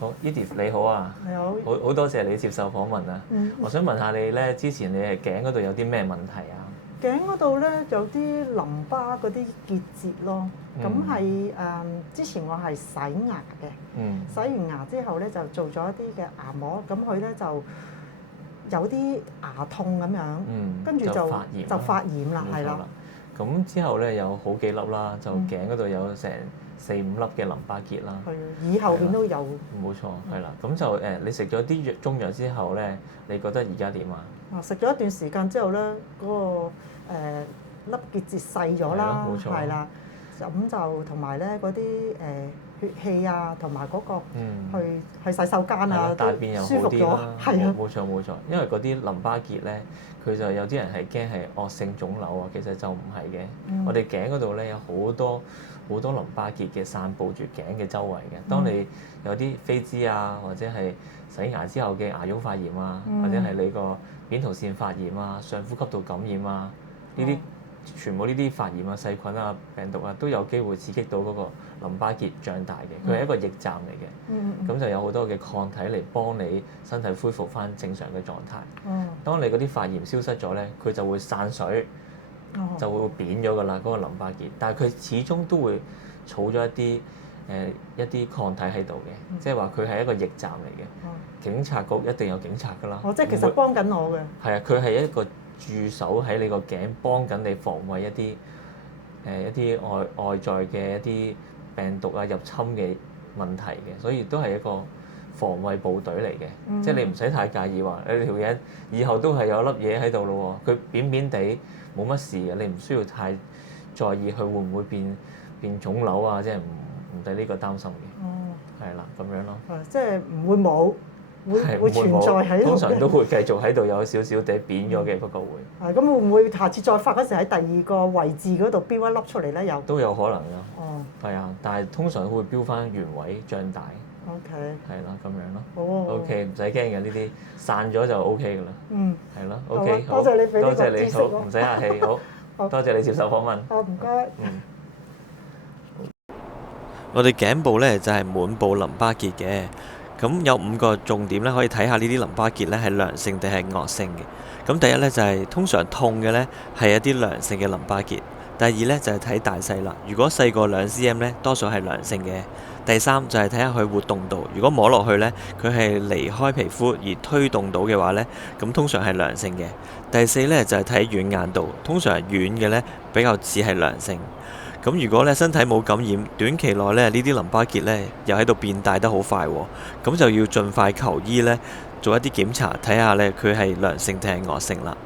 好，Edith 你好啊，你好。好多謝你接受訪問啊。我想問下你咧，之前你係頸嗰度有啲咩問題啊？頸嗰度咧有啲淋巴嗰啲結節咯，咁係之前我係洗牙嘅，洗完牙之後咧就做咗一啲嘅牙膜，咁佢咧就有啲牙痛咁樣，跟住就發炎啦，係啦。咁之後咧有好幾粒啦，就頸嗰度有成4-5粒嘅淋巴結啦。係，耳後邊都有。冇錯，係啦。咁就你食咗啲中藥之後咧，你覺得而家點啊？食咗一段時間之後咧，嗰個粒結節細咗啦，係啦，咁就同埋咧嗰啲血氣啊，同埋嗰個去洗手間啊，大便又好啲啦。係啊，冇錯，因為嗰啲淋巴結咧，佢就有啲人係驚係惡性腫瘤啊，其實就唔係嘅。我哋頸嗰度咧有好多淋巴結嘅散佈住頸嘅周圍嘅。當你有啲飛滋啊，或者係洗牙之後嘅牙肉發炎啊，或者係你個扁桃腺發炎啊、上呼吸道感染啊，呢啲全部呢啲發炎啊、細菌啊、病毒啊，都有機會刺激到嗰個淋巴結脹大嘅。佢係一個驛站嚟嘅，咁就有好多嘅抗體嚟幫你身體恢復翻正常嘅狀態。當你嗰啲發炎消失咗咧，佢就會散水，就會扁咗噶啦嗰個淋巴結。但係佢始終都會儲咗一啲抗體喺度嘅，即係話佢係一個驛站嚟嘅。警察局一定有警察噶啦。即係其實幫緊我嘅。係啊，佢係一個駐守喺你個頸，幫緊你防衞一啲外在嘅一啲病毒啊入侵嘅問題嘅，所以都係一個防衞部隊嚟嘅。即係你唔使太介意話你條頸以後都係有粒嘢喺度咯喎，佢扁扁地冇乜事嘅，你唔需要太在意佢會唔會變腫瘤啊，即係唔使呢個擔心嘅。係啦，咁樣咯。即係唔會冇。會存在喺度，通常都會繼續喺度有少少地扁咗嘅，不過會。咁會唔會下次再發嗰時喺第二個位置嗰度標一粒出嚟咧？又都有可能㗎。係啊，但係通常會標翻原位脹大。OK。係啦，咁樣咯。好。OK，唔使驚嘅，呢啲散咗就 OK 㗎啦。係咯。OK，多謝你俾呢個知識。好，唔使客氣，好。多謝你接受訪問。唔該。我哋頸部咧就係滿布淋巴結嘅。咁有5個重點咧，可以睇下呢啲淋巴結咧係良性定係惡性嘅。咁第一咧就係通常痛嘅咧係一啲良性嘅淋巴結。第二咧就係睇大細啦。如果細過2 cm 咧，多數係良性嘅。第三就係睇下佢活動度。如果摸落去咧，佢係離開皮膚而推動到嘅話咧，咁通常係良性嘅。第四咧就係睇軟硬度，通常係軟嘅咧比較似係良性。咁如果咧身體冇感染，短期內咧呢啲淋巴結咧又喺度變大得好快喎，咁就要盡快求醫咧，做一啲檢查，睇下咧佢係良性定係惡性啦。